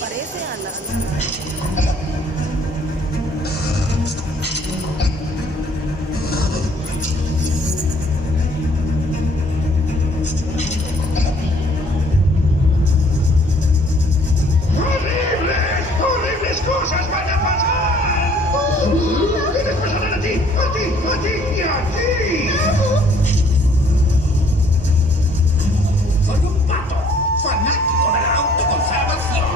parece a la... ¡Horribles! ¡Horribles cosas van a pasar! ¿Qué les pasará a ti? ¡A ti! ¡A ti! ¡Y a ti! Soy un pato, fanático de la autoconservación.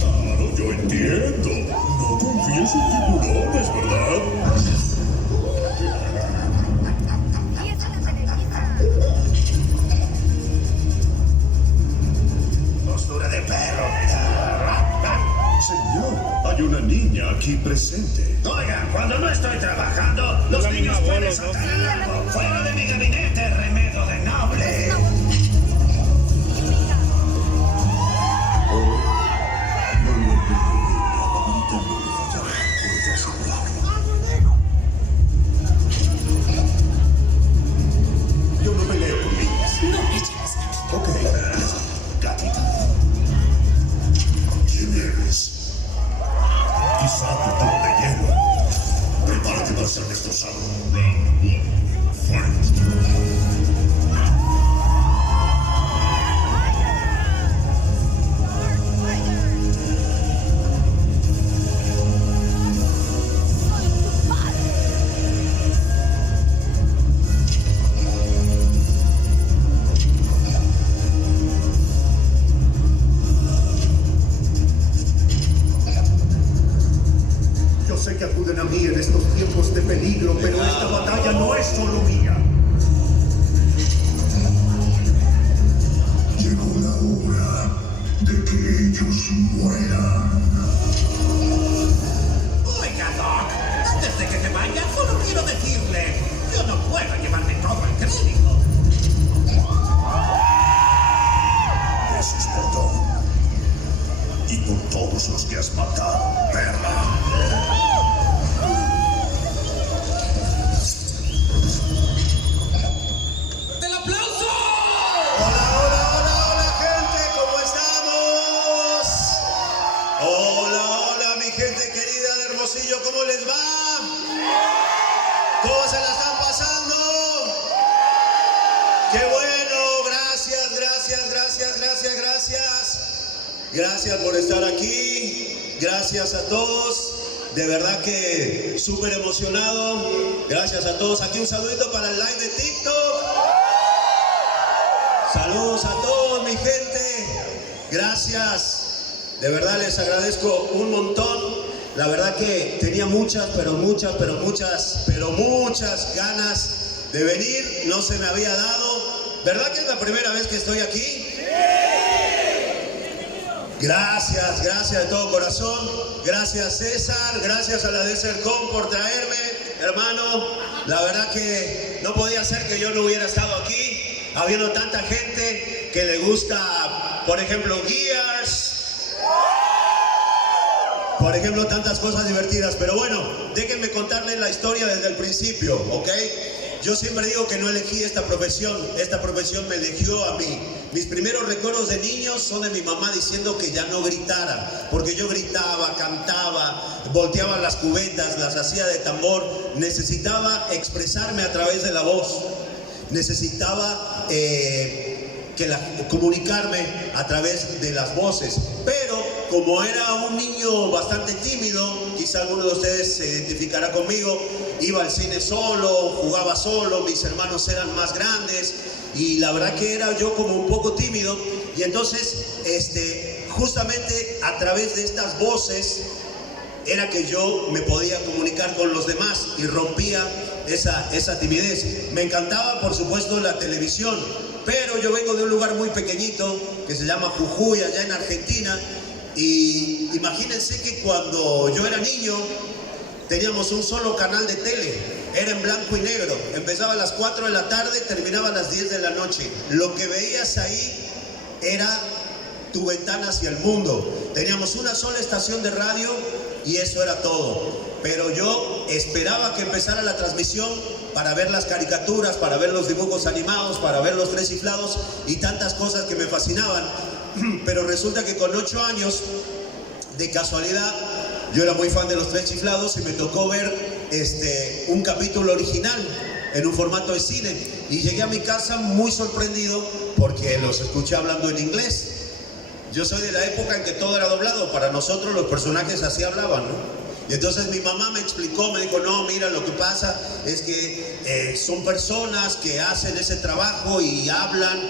Claro, yo entiendo. No confíes en tiburones, ¿verdad? Y esa es la televisa. Postura de perro. Señor, hay una niña aquí presente. Oigan, cuando no estoy trabajando, los niños pueden saltar al lago. Fuera de mi gabinete, remedio de noble. Yo no peleo con niñas. No me lleves aquí. Ok. Gatita. ¿Quién eres? Quizá tu tubo de hielo. Prepárate para ser destrozado. Fight. Soy tu padre. Yo sé que acuden a mí en estos tiempos de peligro, pero esta batalla no es solo mía. Llegó la hora de que ellos mueran. Oiga, Doc, antes de que se vaya, solo quiero decirle, yo no puedo llevarme todo el crédito. Eso es por Don. Y por todos los que has matado, perra. ¡El aplauso! Hola, gente, ¿cómo estamos? Hola, mi gente querida de Hermosillo, ¿cómo les va? ¿Cómo se la están pasando? ¡Qué bueno! Gracias. Gracias por estar aquí. Gracias a todos. De verdad que súper emocionado. Gracias a todos. Aquí un saludito para el live de TikTok. Saludos a todos, mi gente. Gracias. De verdad les agradezco un montón. La verdad que tenía muchas ganas de venir. No se me había dado. ¿Verdad que es la primera vez que estoy aquí? Gracias de todo corazón. Gracias, César. Gracias a la Desercom por traerme, hermano. La verdad que no podía ser que yo no hubiera estado aquí, habiendo tanta gente que le gusta, por ejemplo, Gears. Por ejemplo, tantas cosas divertidas. Pero bueno, déjenme contarles la historia desde el principio, ¿ok? Yo siempre digo que no elegí esta profesión me eligió a mí. Mis primeros recuerdos de niños son de mi mamá diciendo que ya no gritara, porque yo gritaba, cantaba, volteaba las cubetas, las hacía de tambor. Necesitaba expresarme a través de la voz, necesitaba comunicarme a través de las voces. Pero como era un niño bastante tímido, quizá alguno de ustedes se identificará conmigo, iba al cine solo, jugaba solo, mis hermanos eran más grandes y la verdad que era yo como un poco tímido, y entonces justamente a través de estas voces era que yo me podía comunicar con los demás y rompía esa timidez. Me encantaba, por supuesto, la televisión, pero yo vengo de un lugar muy pequeñito que se llama Jujuy, allá en Argentina, y imagínense que cuando yo era niño teníamos un solo canal de tele, era en blanco y negro, empezaba a las 4 de la tarde, terminaba a las 10 de la noche. Lo que veías ahí era tu ventana hacia el mundo. Teníamos una sola estación de radio y eso era todo. Pero yo esperaba que empezara la transmisión para ver las caricaturas, para ver los dibujos animados, para ver los Tres Chiflados y tantas cosas que me fascinaban. Pero resulta que con 8 años, de casualidad, yo era muy fan de los Tres Chiflados y me tocó ver un capítulo original en un formato de cine. Y llegué a mi casa muy sorprendido porque los escuché hablando en inglés. Yo soy de la época en que todo era doblado. Para nosotros los personajes así hablaban, ¿no? Y entonces mi mamá me explicó, me dijo, no, mira, lo que pasa es que son personas que hacen ese trabajo y hablan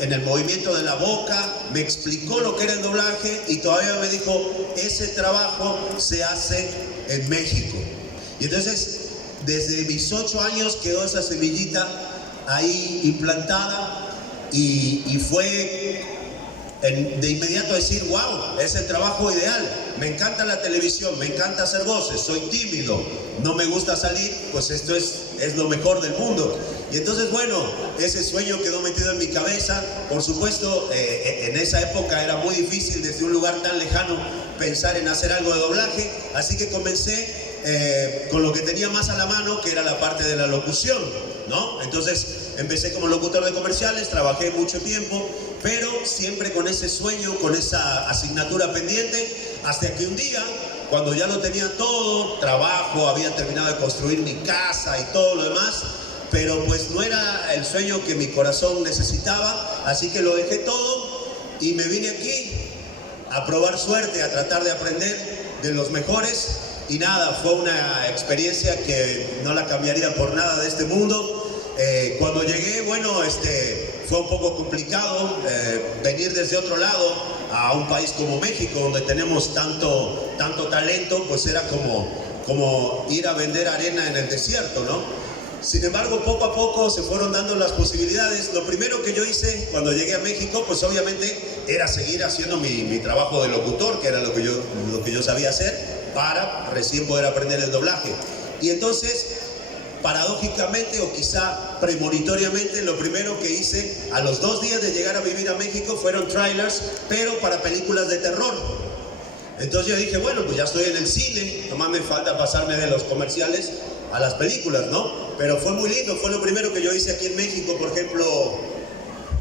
en el movimiento de la boca. Me explicó lo que era el doblaje y todavía me dijo, ese trabajo se hace en México. Y entonces, desde mis 8 años quedó esa semillita ahí implantada y fue de inmediato decir, wow, es el trabajo ideal. Me encanta la televisión, me encanta hacer voces, soy tímido, no me gusta salir, pues esto es lo mejor del mundo. Y entonces, bueno, ese sueño quedó metido en mi cabeza. Por supuesto, en esa época era muy difícil desde un lugar tan lejano pensar en hacer algo de doblaje, así que comencé con lo que tenía más a la mano, que era la parte de la locución, ¿no? Entonces empecé como locutor de comerciales, trabajé mucho tiempo, pero siempre con ese sueño, con esa asignatura pendiente, hasta que un día, cuando ya lo tenía todo, trabajo, había terminado de construir mi casa y todo lo demás, pero pues no era el sueño que mi corazón necesitaba, así que lo dejé todo y me vine aquí a probar suerte, a tratar de aprender de los mejores. Y nada, fue una experiencia que no la cambiaría por nada de este mundo. Cuando llegué, bueno, fue un poco complicado venir desde otro lado a un país como México, donde tenemos tanto talento, pues era como ir a vender arena en el desierto, ¿no? Sin embargo, poco a poco se fueron dando las posibilidades. Lo primero que yo hice cuando llegué a México, pues obviamente era seguir haciendo mi trabajo de locutor, que era lo que yo sabía hacer, para recién poder aprender el doblaje. Y entonces, paradójicamente o quizá premonitoriamente, lo primero que hice a los 2 días de llegar a vivir a México fueron trailers, pero para películas de terror. Entonces yo dije, bueno, pues ya estoy en el cine, nomás me falta pasarme de los comerciales a las películas, ¿no? Pero fue muy lindo, fue lo primero que yo hice aquí en México, por ejemplo.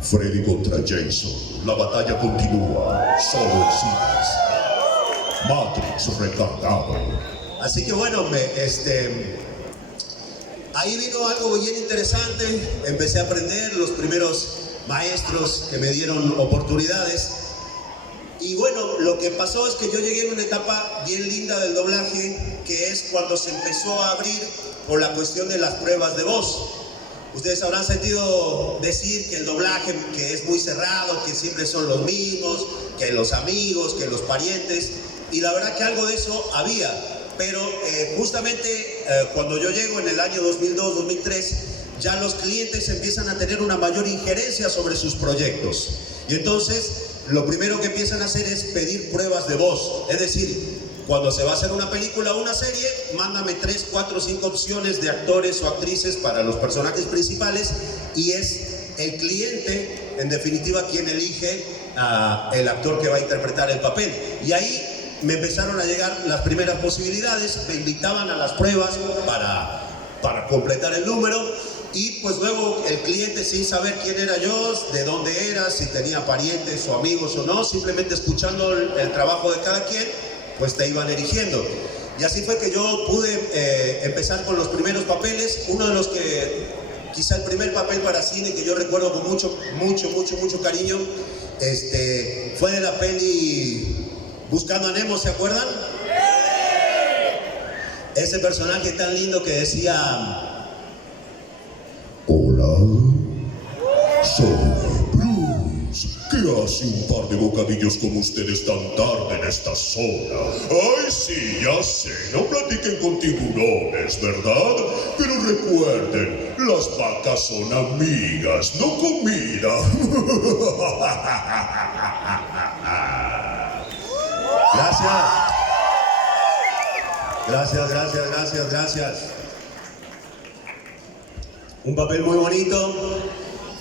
Freddy contra Jason, la batalla continúa, solo en cines. Matrix recargado. Así que bueno, ahí vino algo bien interesante. Empecé a aprender, los primeros maestros que me dieron oportunidades. Y bueno, lo que pasó es que yo llegué en una etapa bien linda del doblaje, que es cuando se empezó a abrir por la cuestión de las pruebas de voz. Ustedes habrán sentido decir que el doblaje, que es muy cerrado, que siempre son los mismos, que los amigos, que los parientes. Y la verdad que algo de eso había, pero justamente cuando yo llego en el año 2002-2003, ya los clientes empiezan a tener una mayor injerencia sobre sus proyectos. Y entonces, lo primero que empiezan a hacer es pedir pruebas de voz. Es decir, cuando se va a hacer una película o una serie, mándame 3, 4, 5 opciones de actores o actrices para los personajes principales, y es el cliente, en definitiva, quien elige el actor que va a interpretar el papel. Y ahí me empezaron a llegar las primeras posibilidades, me invitaban a las pruebas para completar el número, y pues luego el cliente, sin saber quién era yo, de dónde era, si tenía parientes o amigos o no, simplemente escuchando el trabajo de cada quien, pues te iban erigiendo. Y así fue que yo pude empezar con los primeros papeles. Uno de los que, quizá el primer papel para cine que yo recuerdo con mucho cariño, fue de la peli Buscando a Nemo, ¿se acuerdan? Ese personaje tan lindo que decía: Hola, soy Bruce. ¿Qué hace un par de bocadillos como ustedes tan tarde en esta zona? Ay, sí, ya sé, no platiquen con tiburones, ¿verdad? Pero recuerden, las vacas son amigas, no comida. Gracias. Un papel muy bonito,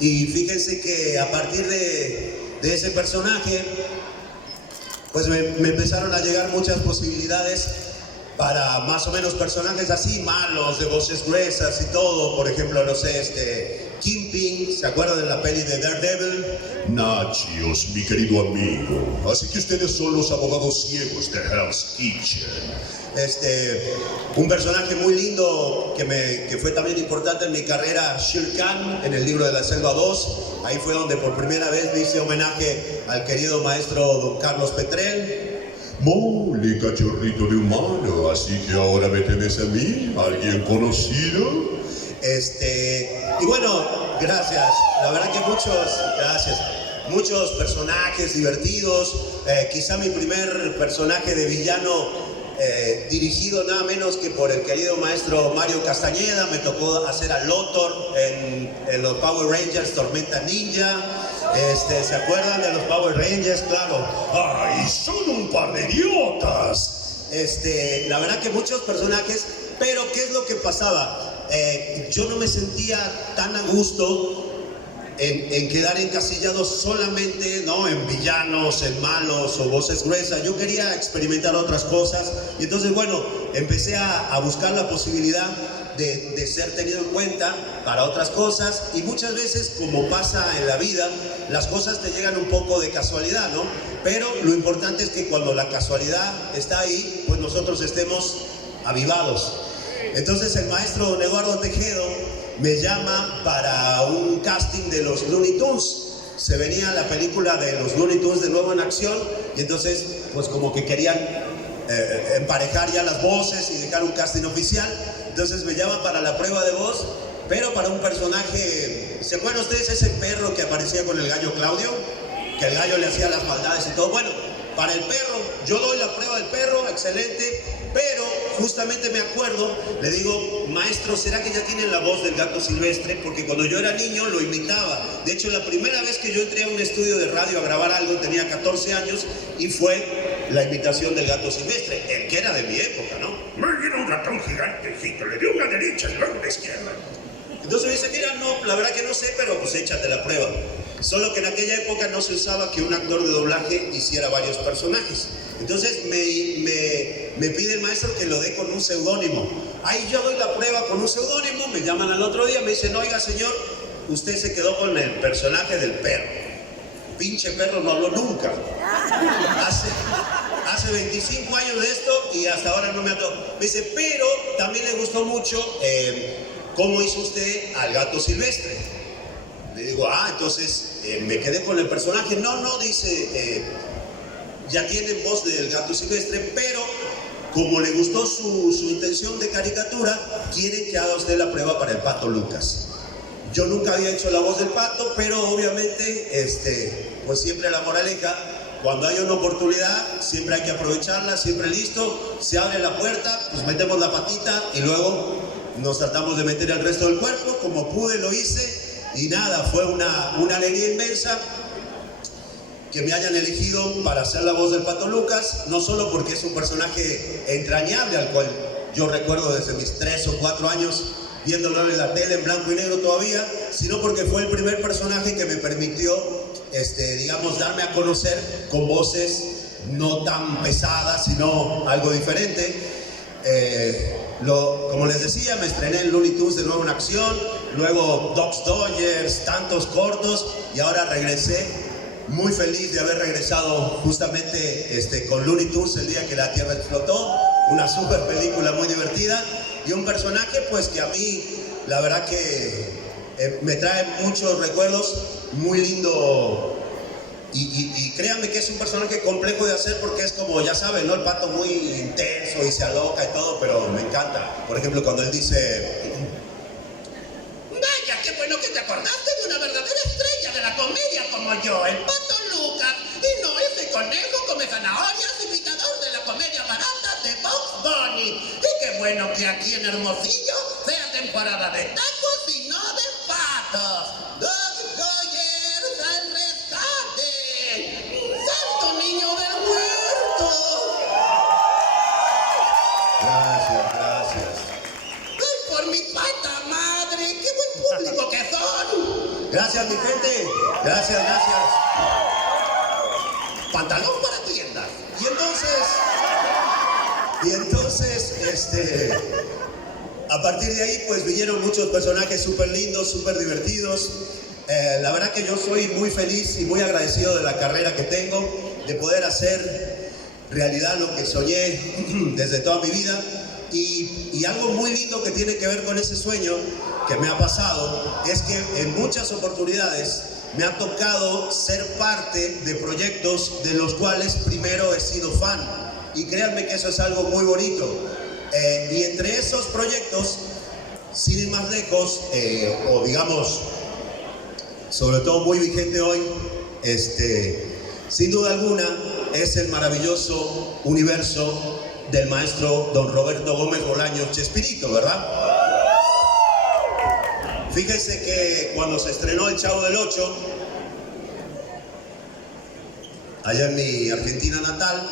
y fíjense que a partir de ese personaje pues me empezaron a llegar muchas posibilidades para más o menos personajes así, malos, de voces gruesas y todo. Por ejemplo, no sé, Kingpin, ¿se acuerdan de la peli de Daredevil? Nachios, mi querido amigo. Así que ustedes son los abogados ciegos de Hell's Kitchen. Un personaje muy lindo que fue también importante en mi carrera, Shere Khan, en el libro de la Selva 2. Ahí fue donde por primera vez le hice homenaje al querido maestro don Carlos Petrel. Mole, cachorrito de humano, así que ahora me temes a mí, alguien conocido. Y bueno, gracias. La verdad que muchos personajes divertidos. Quizá mi primer personaje de villano dirigido nada menos que por el querido maestro Mario Castañeda. Me tocó hacer a Lothar en los Power Rangers Tormenta Ninja. ¿Se acuerdan de los Power Rangers? Claro. ¡Ay, son un par de idiotas! La verdad que muchos personajes, pero ¿qué es lo que pasaba? Yo no me sentía tan a gusto en quedar encasillado solamente, ¿no?, en villanos, en malos o voces gruesas. Yo quería experimentar otras cosas y entonces, bueno, empecé a buscar la posibilidad de ser tenido en cuenta para otras cosas, y muchas veces, como pasa en la vida, las cosas te llegan un poco de casualidad, ¿no? Pero lo importante es que cuando la casualidad está ahí, pues nosotros estemos avivados. Entonces el maestro don Eduardo Tejedo me llama para un casting de los Looney Tunes. Se venía la película de los Looney Tunes de nuevo en acción, y entonces pues como que querían emparejar ya las voces y dejar un casting oficial. Entonces me llama para la prueba de voz, pero para un personaje. ¿Se acuerdan ustedes ese perro que aparecía con el gallo Claudio? Que el gallo le hacía las maldades y todo. Bueno, para el perro, yo doy la prueba del perro, excelente, pero justamente me acuerdo, le digo, maestro, ¿será que ya tienen la voz del gato silvestre? Porque cuando yo era niño lo imitaba. De hecho, la primera vez que yo entré a un estudio de radio a grabar algo, tenía 14 años, y fue la imitación del gato silvestre, el que era de mi época, ¿no? Me vino un ratón gigantecito, le dio una derecha y luego una izquierda. Entonces me dice, mira, no, la verdad que no sé, pero pues échate la prueba. Solo que en aquella época no se usaba que un actor de doblaje hiciera varios personajes. Entonces me pide el maestro que lo dé con un seudónimo. Ahí yo doy la prueba con un seudónimo, me llaman al otro día, me dicen, oiga señor, usted se quedó con el personaje del perro. Pinche perro no habló nunca. Hace 25 años de esto y hasta ahora no me habló. Me dice, pero también le gustó mucho cómo hizo usted al gato silvestre. Le digo, entonces me quedé con el personaje. No, dice, ya tienen voz del gato silvestre, pero como le gustó su intención de caricatura, quieren que haga usted la prueba para el Pato Lucas. Yo nunca había hecho la voz del pato, pero obviamente, pues siempre la moraleja, cuando hay una oportunidad, siempre hay que aprovecharla, siempre listo, se abre la puerta, pues metemos la patita y luego nos tratamos de meter el resto del cuerpo. Como pude lo hice y nada, fue una alegría inmensa que me hayan elegido para hacer la voz del Pato Lucas, no solo porque es un personaje entrañable al cual yo recuerdo desde mis 3 o 4 años viéndolo en la tele en blanco y negro todavía, sino porque fue el primer personaje que me permitió, digamos, darme a conocer con voces no tan pesadas, sino algo diferente. Como les decía, me estrené en Looney Tunes de nuevo en acción, luego Dogs Dodgers, tantos cortos, y ahora regresé muy feliz de haber regresado justamente con Looney Tunes, el día que la Tierra explotó, una super película muy divertida y un personaje pues que a mí la verdad que me trae muchos recuerdos, muy lindo. Y créanme que es un personaje complejo de hacer porque es como, ya saben, ¿no? El pato muy intenso y se aloca y todo, pero me encanta. Por ejemplo, cuando él dice... Vaya, qué bueno que te acordaste de una verdadera estrella de la comedia como yo, el Pato Lucas. Y no ese conejo come zanahorias, imitador de la comedia barata de Bugs Bunny. Y qué bueno que aquí en Hermosillo sea temporada de tacos y no de patos. Dogs Dodgers al rescate. ¡Santo niño del muerto! Gracias. ¡Ay, por mi pata madre! ¡Qué buen público que son! Gracias, mi gente. Gracias. Pantalón para tiendas. Y entonces, a partir de ahí, pues vinieron muchos personajes súper lindos, súper divertidos. La verdad que yo soy muy feliz y muy agradecido de la carrera que tengo, de poder hacer realidad lo que soñé desde toda mi vida. Y algo muy lindo que tiene que ver con ese sueño que me ha pasado es que en muchas oportunidades me ha tocado ser parte de proyectos de los cuales primero he sido fan. Y créanme que eso es algo muy bonito. Y entre esos proyectos, sin ir más lejos, o digamos, sobre todo muy vigente hoy, sin duda alguna, es el maravilloso universo del maestro don Roberto Gómez Bolaños Chespirito, ¿verdad? Fíjense que cuando se estrenó El Chavo del Ocho, allá en mi Argentina natal,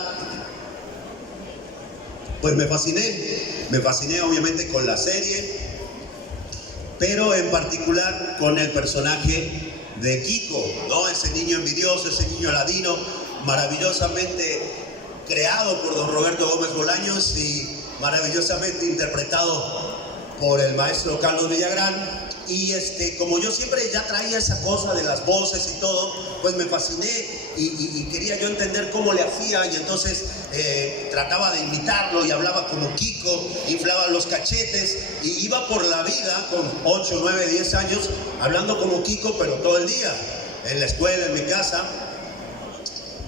pues me fasciné obviamente con la serie, pero en particular con el personaje de Kiko, ¿no? Ese niño envidioso, ese niño ladino, maravillosamente creado por don Roberto Gómez Bolaños y maravillosamente interpretado por el maestro Carlos Villagrán. Y como yo siempre ya traía esa cosa de las voces y todo, pues me fasciné y quería yo entender cómo le hacía, y entonces trataba de imitarlo y hablaba como Kiko, inflaba los cachetes y iba por la vida con 8, 9, 10 años hablando como Kiko, pero todo el día, en la escuela, en mi casa,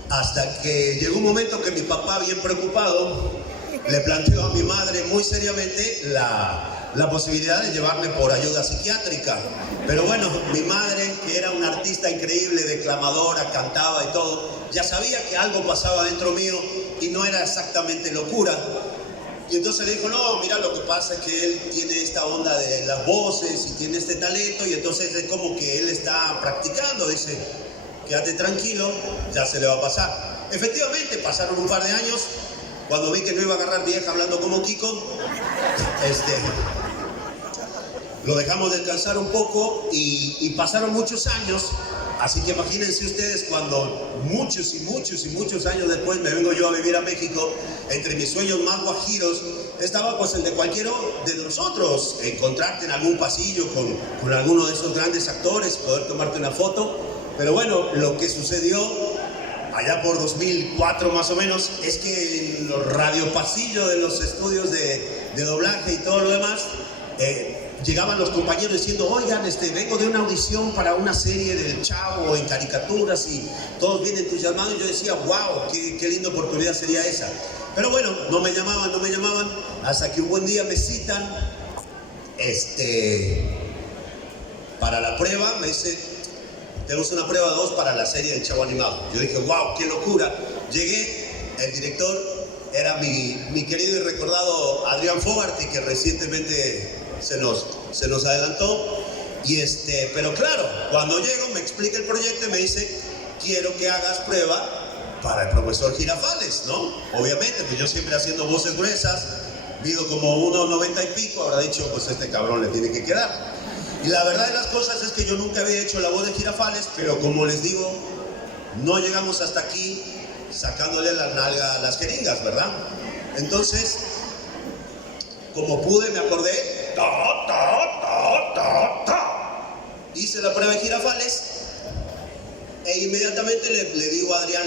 hasta que llegó un momento que mi papá, bien preocupado, le planteó a mi madre muy seriamente la posibilidad de llevarme por ayuda psiquiátrica. Pero bueno, mi madre, que era una artista increíble, declamadora, cantaba y todo, ya sabía que algo pasaba dentro mío y no era exactamente locura. Y entonces le dijo, no, mira, lo que pasa es que él tiene esta onda de las voces y tiene este talento, y entonces es como que él está practicando. Dice, quédate tranquilo, ya se le va a pasar. Efectivamente, pasaron un par de años. Cuando vi que no iba a agarrar vieja hablando como Kiko, lo dejamos descansar un poco y pasaron muchos años. Así que imagínense ustedes cuando muchos años después me vengo yo a vivir a México. Entre mis sueños más guajiros estaba pues el de cualquiera de nosotros, encontrarte en algún pasillo con alguno de esos grandes actores, poder tomarte una foto. Pero bueno, lo que sucedió allá por 2004 más o menos, es que en los radiopasillos de los estudios de doblaje y todo lo demás, llegaban los compañeros diciendo, oigan, vengo de una audición para una serie del Chavo en caricaturas, y todos bien entusiasmados. Y yo decía, wow, qué linda oportunidad sería esa. Pero bueno, no me llamaban, hasta que un buen día me citan, para la prueba. Me dice, tenemos una prueba 2 para la serie del Chavo animado. Yo dije, wow, qué locura. Llegué, el director era mi querido y recordado Adrián Fogarty, que recientemente se nos adelantó. Pero claro, cuando llego me explica el proyecto y me dice, quiero que hagas prueba para el profesor Girafales, ¿no? Obviamente, pues yo siempre haciendo voces gruesas, mido como 1,90 y pico, habrá dicho, pues este cabrón le tiene que quedar. Y la verdad de las cosas es que yo nunca había hecho la voz de Girafales, pero como les digo, no llegamos hasta aquí sacándole la nalga a las jeringas, ¿verdad? Entonces, como pude, me acordé, hice la prueba de Girafales, e inmediatamente le digo a Adrián,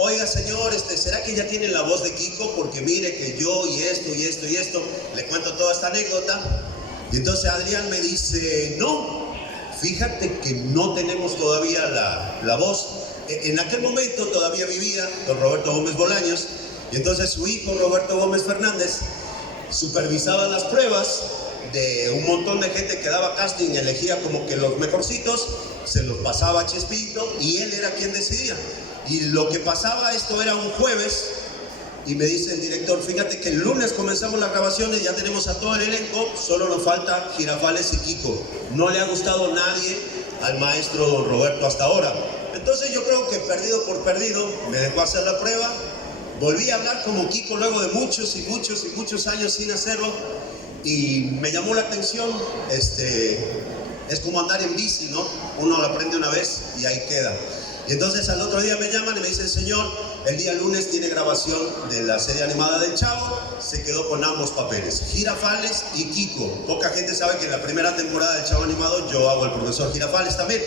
oiga señor, ¿será que ya tienen la voz de Kiko? Porque mire que yo y esto, le cuento toda esta anécdota. Y entonces Adrián me dice, no, fíjate que no tenemos todavía la voz. En aquel momento todavía vivía don Roberto Gómez Bolaños, y entonces su hijo Roberto Gómez Fernández supervisaba las pruebas de un montón de gente que daba casting, elegía como que los mejorcitos, se los pasaba a Chespirito y él era quien decidía. Y lo que pasaba, esto era un jueves, y me dice el director, fíjate que el lunes comenzamos las grabaciones, ya tenemos a todo el elenco, solo nos falta Girafales y Kiko. No le ha gustado nadie al maestro don Roberto hasta ahora. Entonces yo creo que perdido por perdido, me dejó hacer la prueba, volví a hablar como Kiko luego de muchos años sin hacerlo, y me llamó la atención. Es como andar en bici, ¿no? Uno lo aprende una vez y ahí queda. Y entonces al otro día me llaman y me dicen, señor, El día lunes tiene grabación de la serie animada del Chavo, se quedó con ambos papeles, Girafales y Kiko. Poca gente sabe que en la primera temporada del Chavo animado yo hago el profesor Girafales también.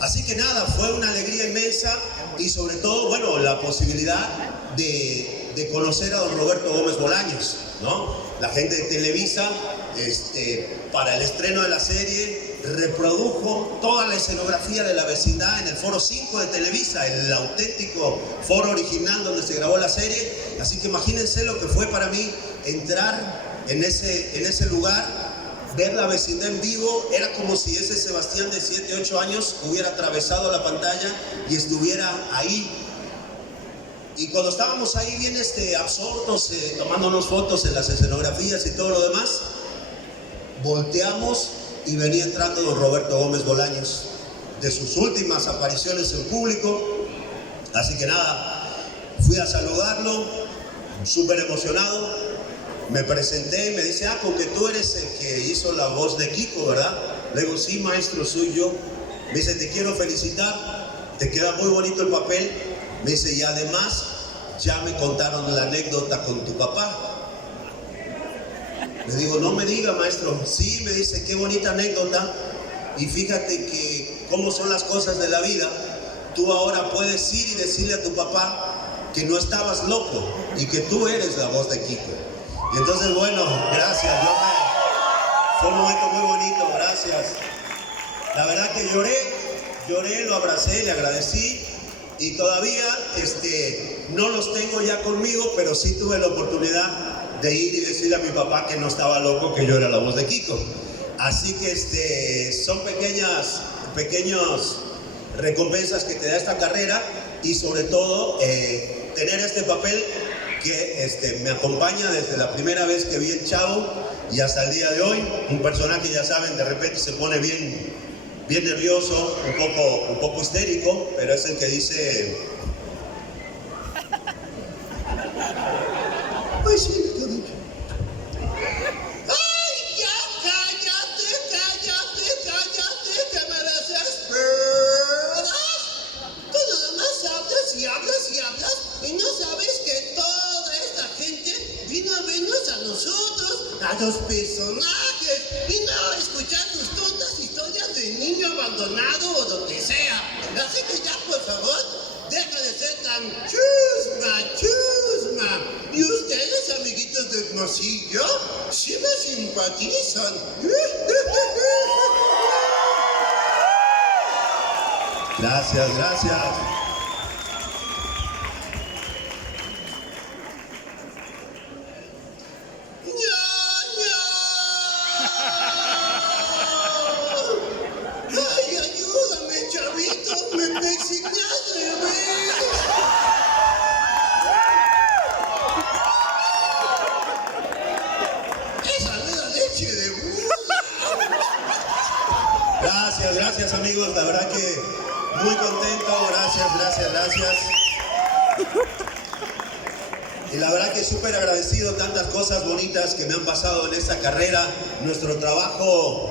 Así que nada, fue una alegría inmensa y sobre todo, bueno, la posibilidad de conocer a don Roberto Gómez Bolaños, ¿no? La gente de Televisa, para el estreno de la serie, reprodujo toda la escenografía de la vecindad en el Foro 5 de Televisa, el auténtico foro original donde se grabó la serie. Así que imagínense lo que fue para mí entrar en ese lugar, ver la vecindad en vivo. Era como si ese Sebastián de 7, 8 años hubiera atravesado la pantalla y estuviera ahí. Y cuando estábamos ahí bien absortos, tomándonos fotos en las escenografías y todo lo demás, volteamos y venía entrando don Roberto Gómez Bolaños, de sus últimas apariciones en público. Así que nada, fui a saludarlo, súper emocionado. Me presenté y me dice, con que tú eres el que hizo la voz de Kiko, ¿verdad? Le digo, sí, maestro, soy yo. Me dice, te quiero felicitar, te queda muy bonito el papel. Me dice, y además ya me contaron la anécdota con tu papá. Le digo, no me diga, maestro. Sí, me dice, qué bonita anécdota. Y fíjate que cómo son las cosas de la vida. Tú ahora puedes ir y decirle a tu papá que no estabas loco y que tú eres la voz de Kiko. Y entonces, bueno, gracias. Fue un momento muy bonito, gracias. La verdad que lloré, lo abracé, le agradecí. Y todavía no los tengo ya conmigo, pero sí tuve la oportunidad de ir y decirle a mi papá que no estaba loco, que yo era la voz de Kiko. Así que son pequeñas recompensas que te da esta carrera y sobre todo tener este papel que me acompaña desde la primera vez que vi el Chavo y hasta el día de hoy. Un personaje, ya saben, de repente se pone bien nervioso, un poco histérico, pero es el que dice... Ay, sí, ¡Ay, ya! ¡Cállate! ¡Que me desesperas! Tú nada más hablas y hablas y no sabes que toda esta gente vino a vernos a nosotros, a los personajes, y no escuchar tus tontas historias de niño abandonado o lo que sea. Así que ya, por favor, deja de ser tan chusma. Y ustedes, amiguitos del Hermosillo, sí me simpatizan. Gracias. ¡Ay, ayúdame, chavito! ¡Me persignaste, güey! ¡Esa no era leche de burra! Gracias amigos, la verdad que muy contento, gracias. Y la verdad que súper agradecido, tantas cosas bonitas que me han pasado en esta carrera. Nuestro trabajo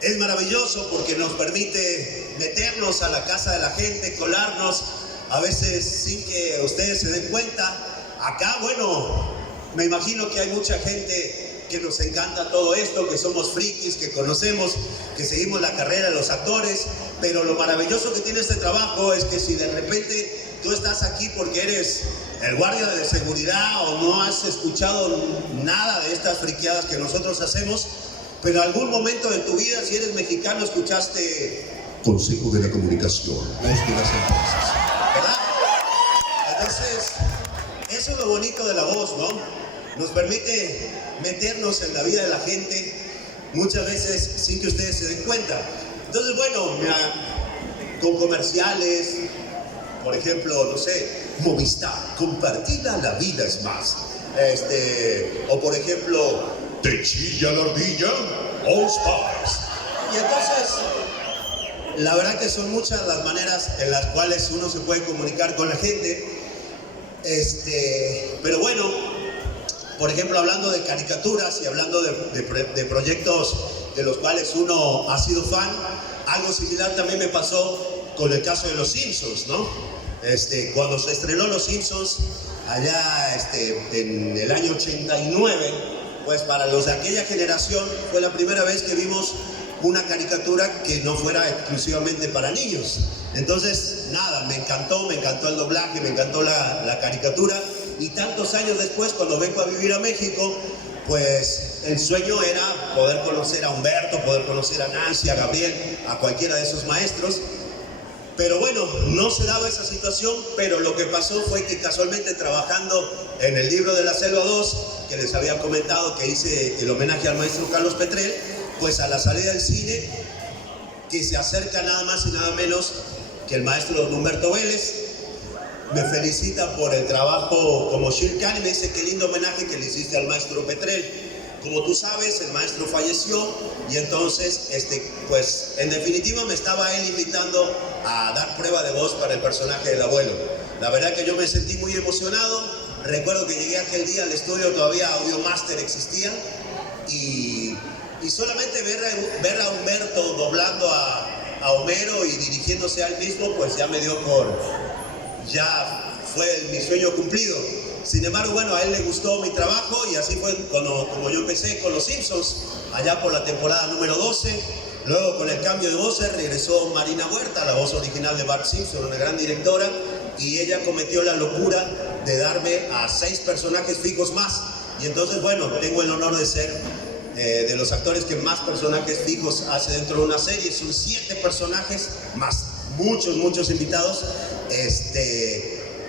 es maravilloso porque nos permite meternos a la casa de la gente, colarnos, a veces sin que ustedes se den cuenta. Acá, bueno, me imagino que hay mucha gente que nos encanta todo esto, que somos frikis, que conocemos, que seguimos la carrera de los actores, pero lo maravilloso que tiene este trabajo es que si de repente tú estás aquí porque eres el guardia de seguridad o no has escuchado nada de estas friqueadas que nosotros hacemos, pero en algún momento de tu vida, si eres mexicano, escuchaste Consejo de la Comunicación, voz de las empresas. ¿Verdad? Entonces, eso es lo bonito de la voz, ¿no? Nos permite meternos en la vida de la gente, muchas veces sin que ustedes se den cuenta. Entonces, bueno, con comerciales, por ejemplo, no sé, Movistar, compartida la vida es más. O por ejemplo, ¿te chilla la ardilla? All Stars. Y entonces, la verdad que son muchas las maneras en las cuales uno se puede comunicar con la gente. Pero bueno, por ejemplo, hablando de caricaturas y hablando de proyectos de los cuales uno ha sido fan, algo similar también me pasó con el caso de Los Simpsons, ¿no? Cuando se estrenó Los Simpsons, allá en el año 89, pues para los de aquella generación fue la primera vez que vimos una caricatura que no fuera exclusivamente para niños. Entonces, nada, me encantó el doblaje, me encantó la caricatura, y tantos años después, cuando vengo a vivir a México, pues el sueño era poder conocer a Humberto, poder conocer a Nancy, a Gabriel, a cualquiera de esos maestros. Pero bueno, no se daba esa situación, pero lo que pasó fue que casualmente trabajando en el libro de la Selva 2, que les había comentado que hice el homenaje al maestro Carlos Petrel, pues a la salida del cine, que se acerca nada más y nada menos que el maestro don Humberto Vélez, me felicita por el trabajo como Shere Khan y me dice: qué lindo homenaje que le hiciste al maestro Petrel. Como tú sabes, el maestro falleció, y entonces, pues en definitiva me estaba él invitando a dar prueba de voz para el personaje del abuelo. La verdad que yo me sentí muy emocionado. Recuerdo que llegué aquel día al estudio, todavía Audiomaster existía, y solamente ver a Humberto doblando a Homero y dirigiéndose a él mismo, pues ya me dio ya fue mi sueño cumplido. Sin embargo, bueno, a él le gustó mi trabajo, y así fue como yo empecé con Los Simpsons, allá por la temporada número 12. Luego, con el cambio de voces, regresó Marina Huerta, la voz original de Bart Simpson, una gran directora, y ella cometió la locura de darme a 6 personajes fijos más. Y entonces, bueno, tengo el honor de ser de los actores que más personajes fijos hace dentro de una serie. Son 7 personajes, más muchos invitados.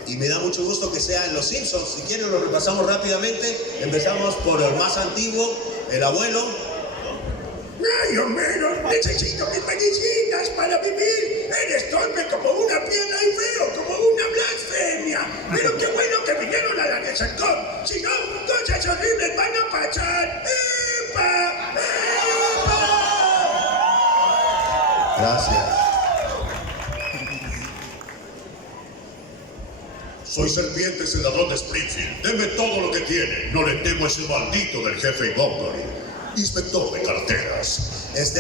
Y me da mucho gusto que sea en Los Simpsons. Si quieren lo repasamos rápidamente. Empezamos por el más antiguo, el abuelo. ¡Ay, Homero! Necesito mis medicinas para vivir. Eres torpe como una piedra y feo como una blasfemia. Pero qué bueno que vinieron a la de Salcón. Si no, cosas horribles van a pasar. ¡Epa! ¡Epa! Gracias. Soy Serpiente, el ladrón de Springfield. Deme todo lo que tiene. No le temo a ese maldito del jefe Montgomery, inspector de carteras.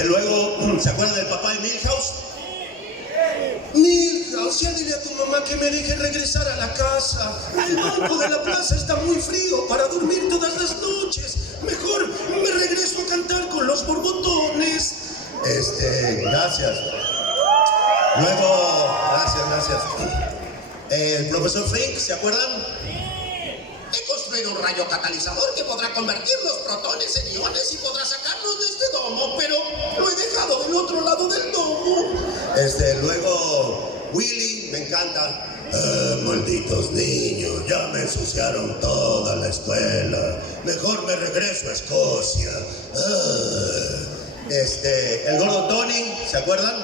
Luego, ¿se acuerdan del papá de Milhouse? Milhouse, ya dile a tu mamá que me deje regresar a la casa. El banco de la plaza está muy frío para dormir todas las noches. Mejor me regreso a cantar con los borbotones. Gracias. Luego, gracias. El profesor Frink, ¿se acuerdan? He construido un rayo catalizador que podrá convertir los protones en iones y podrá sacarlos de este domo, pero lo he dejado del otro lado del domo. Luego, Willy, me encanta. Malditos niños, ya me ensuciaron toda la escuela. Mejor me regreso a Escocia. El gordo Tony, ¿se acuerdan?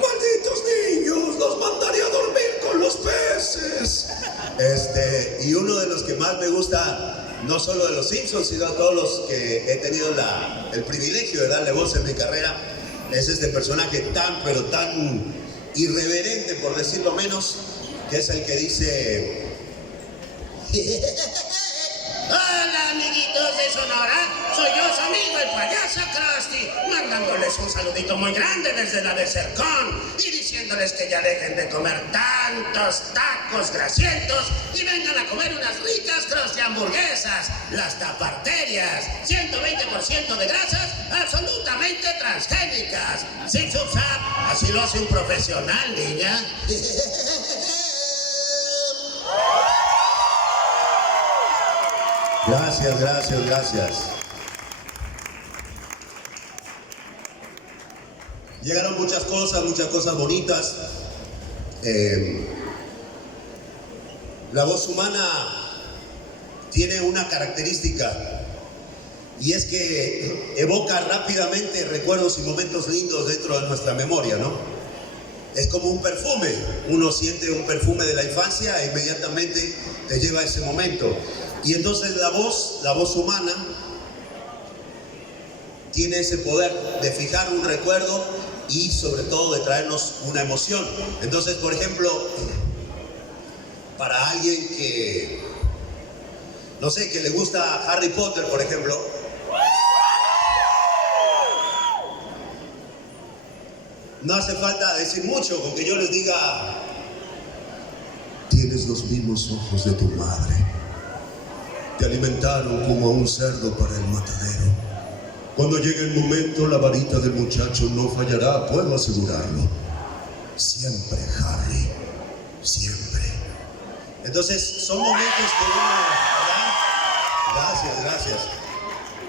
¡Malditos niños! ¡Los mandaré a dormir con los peces! Y uno de los que más me gusta, no solo de Los Simpsons, sino a todos los que he tenido el privilegio de darle voz en mi carrera, es este personaje pero tan irreverente, por decirlo menos, que es el que dice... Hola, amiguitos de Sonora, soy yo, su amigo el payaso Krusty, mandándoles un saludito muy grande desde la de Sercón y diciéndoles que ya dejen de comer tantos tacos grasientos y vengan a comer unas ricas Krusty hamburguesas, las taparterias, 120% de grasas absolutamente transgénicas. Sin subsap, así lo hace un profesional, niña. Gracias. Llegaron muchas cosas bonitas. La voz humana tiene una característica, y es que evoca rápidamente recuerdos y momentos lindos dentro de nuestra memoria, ¿no? Es como un perfume. Uno siente un perfume de la infancia e inmediatamente te lleva a ese momento. Y entonces la voz humana tiene ese poder de fijar un recuerdo y sobre todo de traernos una emoción. Entonces, por ejemplo, para alguien que, no sé, que le gusta Harry Potter, por ejemplo, no hace falta decir mucho, con que yo les diga tienes los mismos ojos de tu madre. Te alimentaron como a un cerdo para el matadero. Cuando llegue el momento, la varita del muchacho no fallará, puedo asegurarlo. Siempre, Harry, siempre. Entonces, son momentos que uno, ¿verdad? Gracias.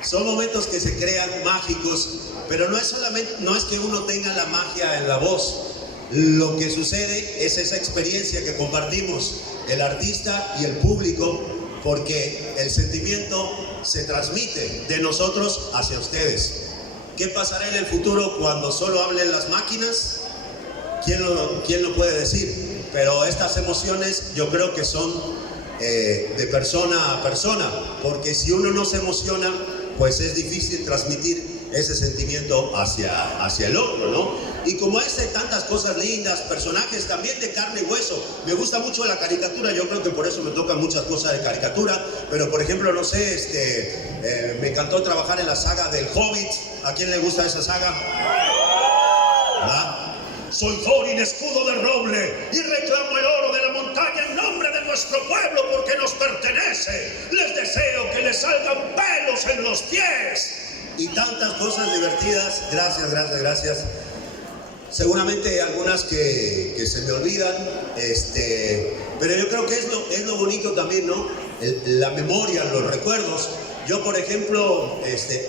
Son momentos que se crean mágicos, pero no es que uno tenga la magia en la voz. Lo que sucede es esa experiencia que compartimos, el artista y el público, porque el sentimiento se transmite de nosotros hacia ustedes. ¿Qué pasará en el futuro cuando solo hablen las máquinas? ¿Quién lo puede decir? Pero estas emociones yo creo que son de persona a persona, porque si uno no se emociona, pues es difícil transmitir ese sentimiento hacia el otro, ¿no? Y como hay tantas cosas lindas, personajes también de carne y hueso. Me gusta mucho la caricatura, yo creo que por eso me tocan muchas cosas de caricatura, pero por ejemplo, no sé, me encantó trabajar en la saga del Hobbit. ¿A quién le gusta esa saga? ¿Ah? Soy Thorin, escudo de roble, y reclamo el oro de la montaña en nombre de nuestro pueblo porque nos pertenece. Les deseo que les salgan pelos en los pies. Y tantas cosas divertidas. Gracias. Seguramente algunas que se me olvidan, pero yo creo que es lo bonito también, ¿no? La memoria, los recuerdos. Yo, por ejemplo,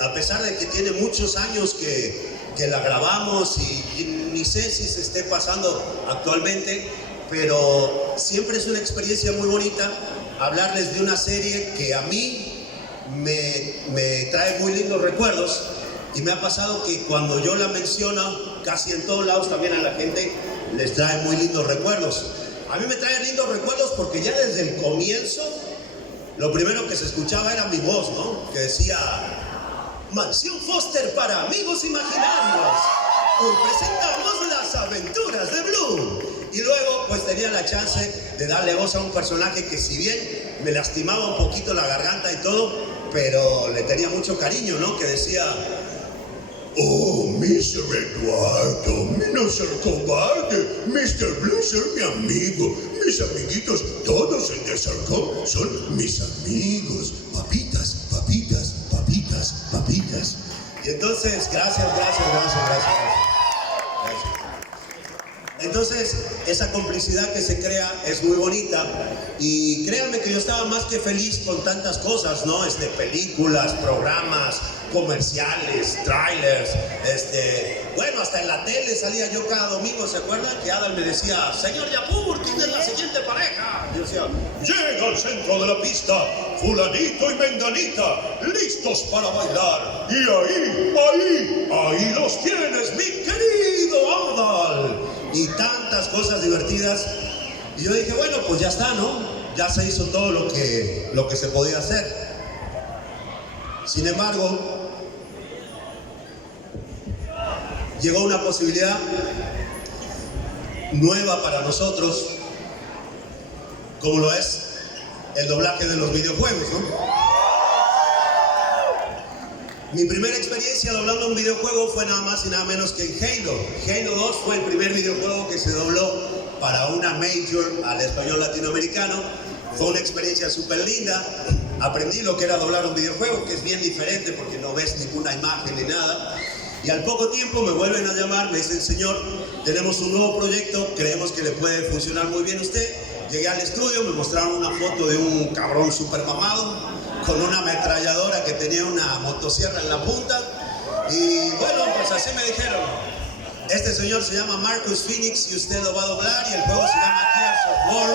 a pesar de que tiene muchos años que la grabamos y ni sé si se esté pasando actualmente, pero siempre es una experiencia muy bonita hablarles de una serie que a mí me trae muy lindos recuerdos, y me ha pasado que cuando yo la menciono casi en todos lados también a la gente les trae muy lindos recuerdos. A mí me trae lindos recuerdos porque ya desde el comienzo lo primero que se escuchaba era mi voz, ¿no? Que decía: Mansión Foster para amigos imaginarios. Hoy presentamos las aventuras de Blue. Y luego pues tenía la chance de darle voz a un personaje que, si bien me lastimaba un poquito la garganta y todo, pero le tenía mucho cariño, ¿no? Que decía: Oh, Mr. Eduardo, no ser cobarde. Mr. Blizzard, mi amigo. Mis amiguitos, todos en Desarcón son mis amigos. Papitas. Y entonces, gracias. Entonces, esa complicidad que se crea es muy bonita, y créanme que yo estaba más que feliz con tantas cosas, ¿no? Películas, programas, comerciales, trailers, bueno, hasta en la tele salía yo cada domingo, ¿se acuerdan? Que Adal me decía: señor Yapur, ¿quién es la siguiente pareja? Yo decía: Llega al centro de la pista fulanito y menganita, listos para bailar. Y ahí los tienes, mi querido Adal. Y tantas cosas divertidas. Y yo dije, bueno, pues ya está, ¿no? Ya se hizo todo lo que se podía hacer. Sin embargo, llegó una posibilidad nueva para nosotros, como lo es el doblaje de los videojuegos, ¿no? Mi primera experiencia doblando un videojuego fue nada más y nada menos que en Halo. Halo 2 fue el primer videojuego que se dobló para una major al español latinoamericano. Fue una experiencia súper linda. Aprendí lo que era doblar un videojuego, que es bien diferente porque no ves ninguna imagen ni nada. Y al poco tiempo me vuelven a llamar, me dicen: señor, tenemos un nuevo proyecto, creemos que le puede funcionar muy bien a usted. Llegué al estudio, me mostraron una foto de un cabrón súper mamado, con una ametralladora que tenía una motosierra en la punta. Y bueno, pues así me dijeron: este señor se llama Marcus Phoenix y usted lo va a doblar, y el juego se llama Gears of War.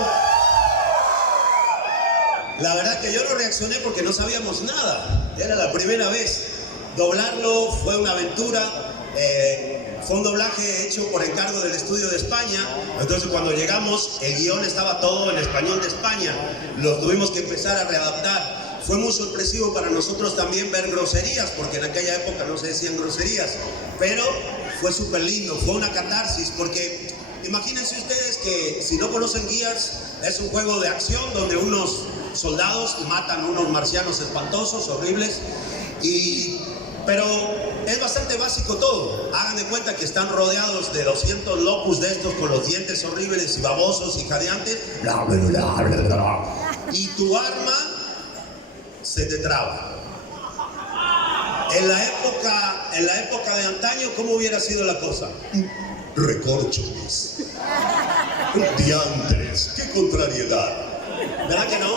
La verdad que yo no reaccioné porque no sabíamos nada, era la primera vez. Doblarlo fue una aventura. Fue un doblaje hecho por encargo del estudio de España. Entonces, cuando llegamos, el guión estaba todo en español de España. Lo tuvimos que empezar a readaptar. Fue muy sorpresivo para nosotros también ver groserías, porque en aquella época no se decían groserías. Pero fue súper lindo, fue una catarsis, porque imagínense ustedes que si no conocen Gears, es un juego de acción donde unos soldados matan a unos marcianos espantosos, horribles. Pero es bastante básico todo. Hagan de cuenta que están rodeados de 200 locus de estos con los dientes horribles y babosos y jadeantes. Y tu arma se te traba. En la época de antaño, ¿cómo hubiera sido la cosa? Recorcholis. Diantres, qué contrariedad. ¿Verdad que no?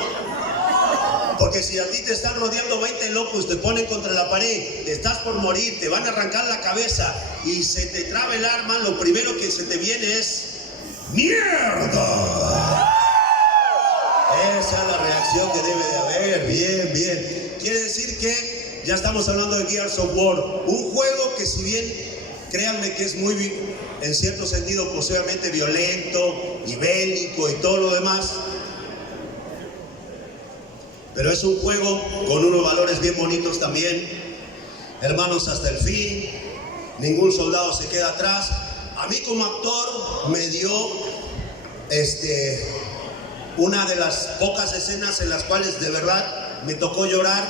Porque si a ti te están rodeando 20 locos, te ponen contra la pared, te estás por morir, te van a arrancar la cabeza y se te traba el arma, lo primero que se te viene es ¡mierda! Esa es la reacción que debe de haber. Bien, bien. Quiere decir que ya estamos hablando de Gears of War, un juego que, si bien créanme que es muy, en cierto sentido, posiblemente violento y bélico y todo lo demás, pero es un juego con unos valores bien bonitos también. Hermanos hasta el fin, ningún soldado se queda atrás. A mí como actor me dio una de las pocas escenas en las cuales de verdad me tocó llorar,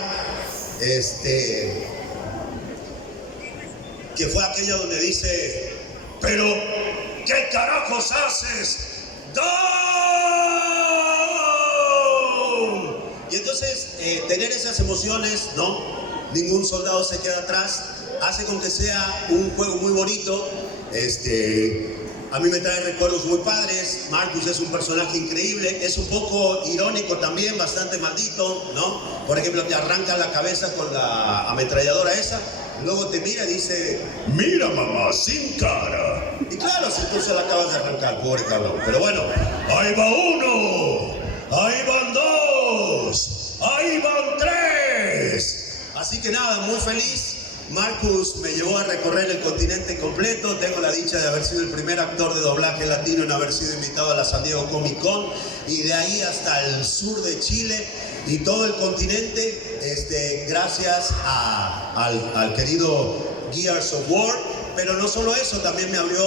que fue aquella donde dice: pero ¿qué carajos haces? Y entonces tener esas emociones, ¿no? Ningún soldado se queda atrás, hace con que sea un juego muy bonito. A mí me trae recuerdos muy padres. Marcus es un personaje increíble, es un poco irónico también, bastante maldito, ¿no? Por ejemplo, te arranca la cabeza con la ametralladora esa, luego te mira y dice: Mira, mamá, sin cara. y claro, si tú se la acabas de arrancar, pobre cabrón. Pero bueno, Ahí va uno, ahí van dos, ahí van tres. así que nada, muy feliz. Marcus me llevó a recorrer el continente completo. Tengo la dicha de haber sido el primer actor de doblaje latino en haber sido invitado a la San Diego Comic Con, y de ahí hasta el sur de Chile y todo el continente, gracias al querido Gears of War. Pero no solo eso, también me abrió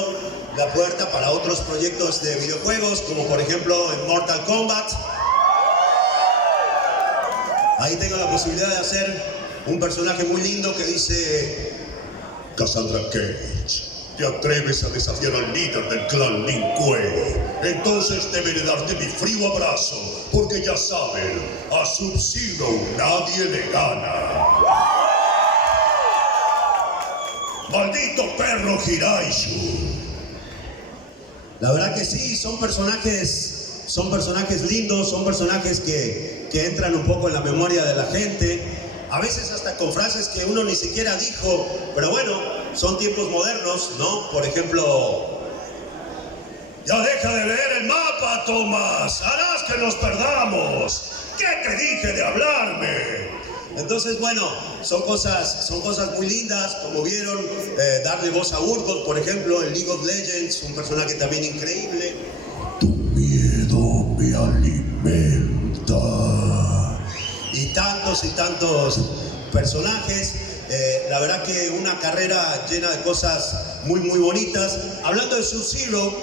la puerta para otros proyectos de videojuegos, como por ejemplo en Mortal Kombat. Ahí tengo la posibilidad de hacer un personaje muy lindo que dice: Cassandra Cage, ¿te atreves a desafiar al líder del clan Lin Kuei? Entonces deberé darte mi frío abrazo, porque ya saben, a Sub-Zero nadie le gana. ¡Maldito perro Hiraishu! La verdad que sí, son personajes lindos, son personajes que entran un poco en la memoria de la gente, a veces hasta con frases que uno ni siquiera dijo, pero bueno, son tiempos modernos, ¿no? Por ejemplo: ¡Ya deja de leer el mapa, Thomas! ¡Harás que nos perdamos! ¿Qué te dije de hablarme? Entonces, bueno, son cosas muy lindas, como vieron, darle voz a Urgot, por ejemplo, en League of Legends, un personaje también increíble. Tu miedo me alimenta. Y tantos personajes. La verdad que una carrera llena de cosas muy bonitas. Hablando de Sub-Zero,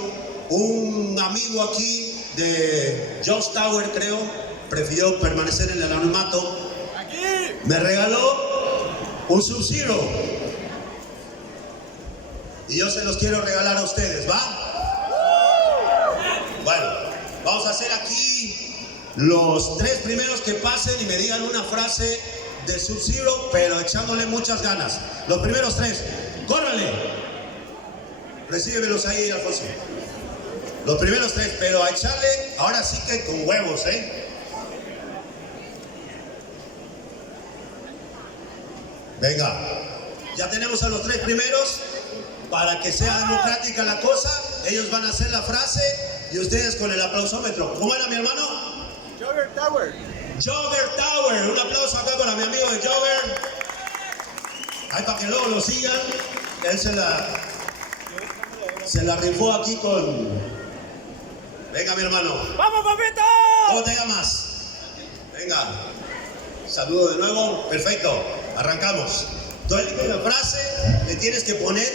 un amigo aquí de Josh Tower, creo, prefirió permanecer en el anonimato, me regaló un Sub-Zero y yo se los quiero regalar a ustedes, ¿va? Bueno, vamos a hacer aquí los tres primeros que pasen y me digan una frase de Sub-Zero, pero echándole muchas ganas. Los primeros tres, ¡córrale! Recíbemelos ahí, Alfonso. Los primeros tres, pero a echarle, ahora sí que con huevos, ¿eh? Venga, ya tenemos a los tres primeros. Para que sea democrática la cosa, ellos van a hacer la frase y ustedes con el aplausómetro. ¿Cómo era, mi hermano? Jogger Tower. Jogger Tower. Un aplauso acá para mi amigo de Jogger. Ahí para que luego lo sigan. Él se la rifó aquí con... Venga, mi hermano. ¡Vamos, papito! ¿Cómo te llamas? Venga. Saludo de nuevo. Perfecto. Arrancamos. Tú eliges una frase, le tienes que poner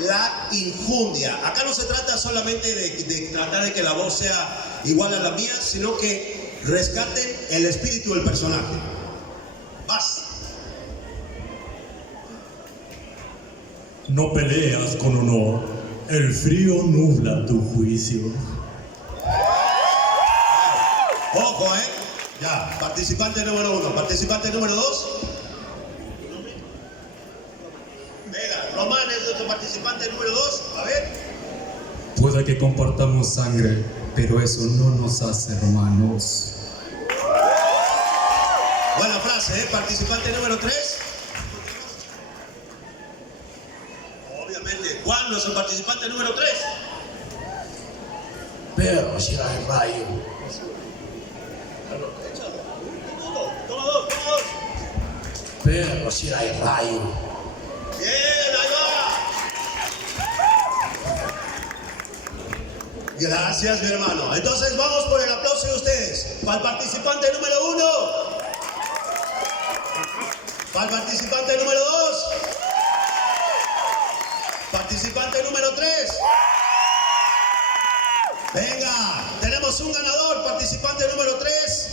la injundia. Acá no se trata solamente de tratar de que la voz sea igual a la mía, sino que rescaten el espíritu del personaje. Vas. No peleas con honor, el frío nubla tu juicio. Ojo, ya, participante número 1, participante número 2. Venga, Román es nuestro participante número 2, a ver. Puede que compartamos sangre, pero eso no nos hace romanos. Buena frase, participante número 3. Obviamente, Juan, nuestro participante número 3. Pero si hay rayo. Toma dos. Pero si hay rayo. Bien, ahí va. Gracias, mi hermano. Entonces vamos por el aplauso de ustedes. Para el participante número 1. Para el participante número 2. Participante número 3. Venga, tenemos un ganador, participante número 3.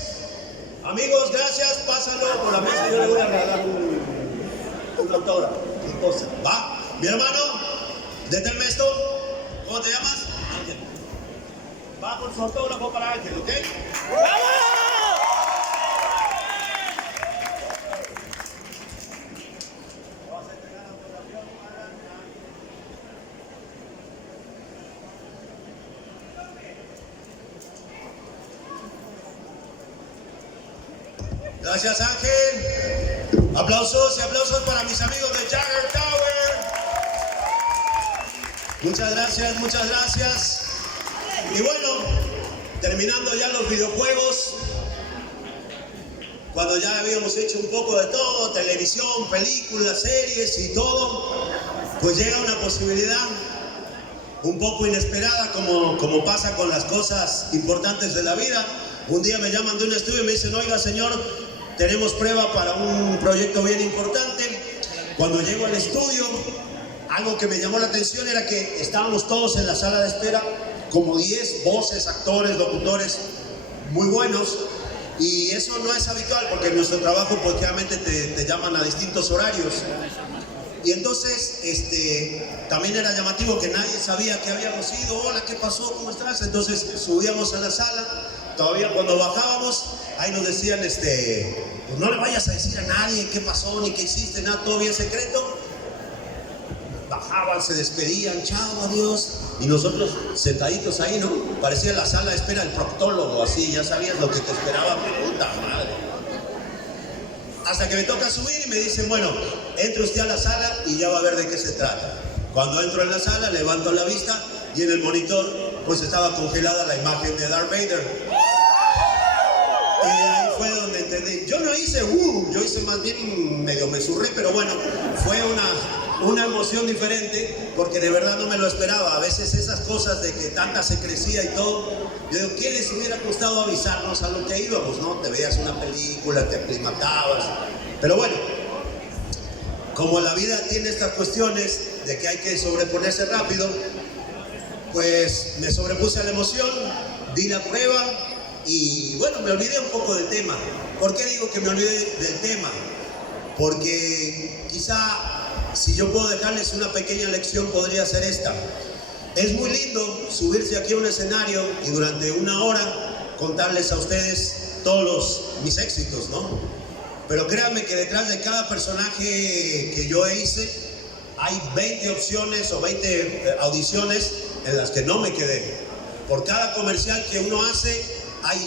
Amigos, gracias, pásalo por la mesa. Yo le voy a regalar un autógrafo, una cosa. ¿Va? Mi hermano, deténme esto. ¿Cómo te llamas? Ángel. Va con su autógrafo para Ángel, ¿ok? Gracias, Ángel. Aplausos y aplausos para mis amigos de Jagger Tower. Muchas gracias, muchas gracias. Y bueno, terminando ya los videojuegos, cuando ya habíamos hecho un poco de todo, televisión, películas, series y todo, pues llega una posibilidad un poco inesperada, como pasa con las cosas importantes de la vida. Un día me llaman de un estudio y me dicen: oiga, señor, tenemos prueba para un proyecto bien importante. Cuando llego al estudio, algo que me llamó la atención era que estábamos todos en la sala de espera, como 10 voces, actores, locutores muy buenos, y eso no es habitual porque en nuestro trabajo pues obviamente te llaman a distintos horarios. Y entonces también era llamativo que nadie sabía que habíamos ido. Hola, ¿qué pasó? ¿Cómo estás? Entonces subíamos a la sala. Todavía cuando bajábamos, ahí nos decían, pues no le vayas a decir a nadie qué pasó, ni qué hiciste, nada, todo bien secreto. Bajaban, se despedían, chao, adiós. Y nosotros sentaditos ahí, ¿no? Parecía la sala de espera del proctólogo, así, ya sabías lo que te esperaba, puta madre. Hasta que me toca subir y me dicen: bueno, entre usted a la sala y ya va a ver de qué se trata. Cuando entro en la sala, levanto la vista y en el monitor pues estaba congelada la imagen de Darth Vader. Y ahí fue donde entendí. Yo no hice yo hice más bien medio me zurré, pero bueno, fue una emoción diferente porque de verdad no me lo esperaba. A veces esas cosas de que tanta se crecía y todo, yo digo, ¿qué les hubiera costado avisarnos a lo que íbamos, no? Te veías una película, te aclimatabas, pero bueno, como la vida tiene estas cuestiones de que hay que sobreponerse rápido, pues me sobrepuse a la emoción, di la prueba y bueno, me olvidé un poco del tema. ¿Por qué digo que me olvidé del tema? Porque quizá si yo puedo dejarles una pequeña lección podría ser esta. Es muy lindo subirse aquí a un escenario y durante una hora contarles a ustedes todos mis éxitos, ¿no? Pero créanme que detrás de cada personaje que yo hice hay 20 opciones o 20 audiciones en las que no me quedé. Por cada comercial que uno hace hay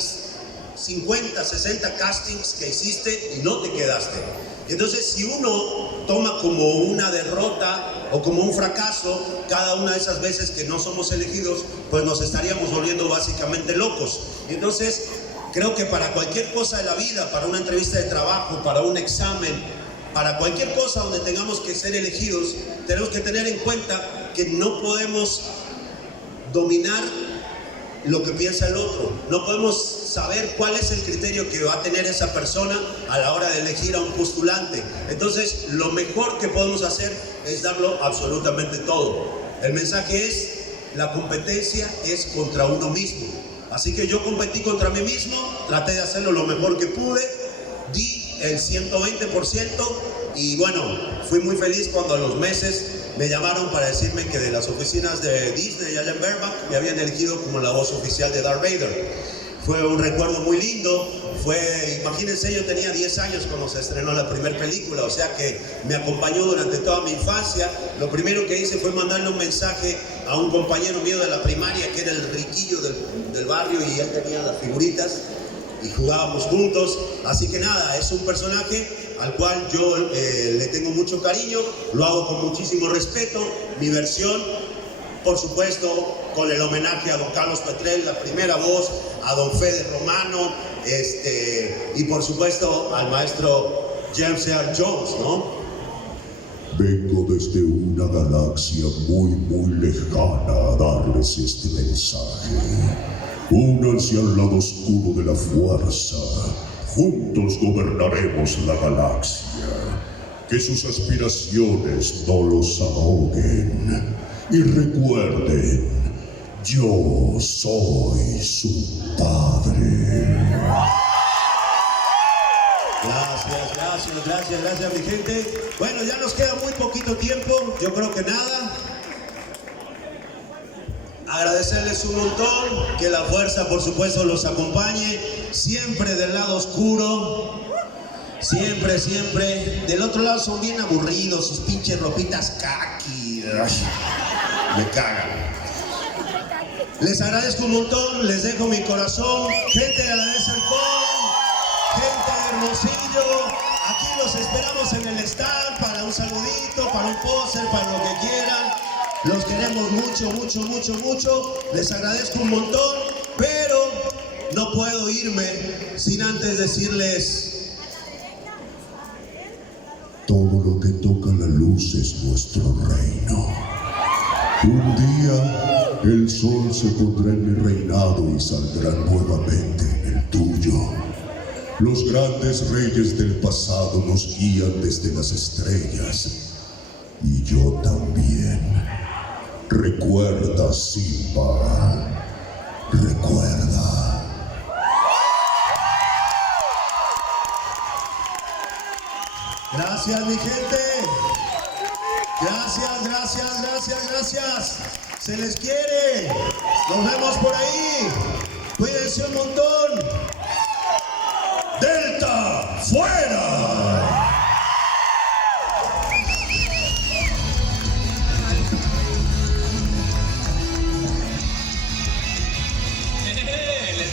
50, 60 castings que hiciste y no te quedaste. Entonces, si uno toma como una derrota o como un fracaso cada una de esas veces que no somos elegidos, pues nos estaríamos volviendo básicamente locos. Y entonces, creo que para cualquier cosa de la vida, para una entrevista de trabajo, para un examen, para cualquier cosa donde tengamos que ser elegidos, tenemos que tener en cuenta que no podemos dominar lo que piensa el otro. No podemos saber cuál es el criterio que va a tener esa persona a la hora de elegir a un postulante. Entonces, lo mejor que podemos hacer es darlo absolutamente todo. El mensaje es: la competencia es contra uno mismo. Así que yo competí contra mí mismo, traté de hacerlo lo mejor que pude, di el 120% y bueno, fui muy feliz cuando a los meses me llamaron para decirme que de las oficinas de Disney allá en Burbank me habían elegido como la voz oficial de Darth Vader. Fue un recuerdo muy lindo. Imagínense, yo tenía 10 años cuando se estrenó la primera película, o sea que me acompañó durante toda mi infancia. Lo primero que hice fue mandarle un mensaje a un compañero mío de la primaria, que era el riquillo del barrio, y él tenía las figuritas y jugábamos juntos. Así que nada, es un personaje al cual yo le tengo mucho cariño, lo hago con muchísimo respeto. Mi versión, por supuesto, con el homenaje a don Carlos Petrel, la primera voz, a don Fede Romano, y por supuesto al maestro James Earl Jones, ¿no? Vengo desde una galaxia muy lejana a darles este mensaje. Únanse al lado oscuro de la fuerza. Juntos gobernaremos la galaxia. Que sus aspiraciones no los ahoguen. Y recuerden, yo soy su padre. Gracias mi gente. Bueno, ya nos queda muy poquito tiempo, yo creo que nada. Agradecerles un montón, que la fuerza por supuesto los acompañe, siempre del lado oscuro, siempre. Del otro lado son bien aburridos, sus pinches ropitas kaki, me cagan. Les agradezco un montón, les dejo mi corazón, gente de la Desertcon, gente de Hermosillo, aquí los esperamos en el stand para un saludito, para un póster, para lo que quieran. Los queremos mucho, les agradezco un montón, pero no puedo irme sin antes decirles: todo lo que toca la luz es nuestro reino. Un día el sol se pondrá en mi reinado y saldrá nuevamente en el tuyo. Los grandes reyes del pasado nos guían desde las estrellas. Y yo también. Recuerda, Simba. Recuerda. Gracias mi gente. Gracias. Se les quiere. Nos vemos por ahí. Cuídense un montón. Delta, fuera.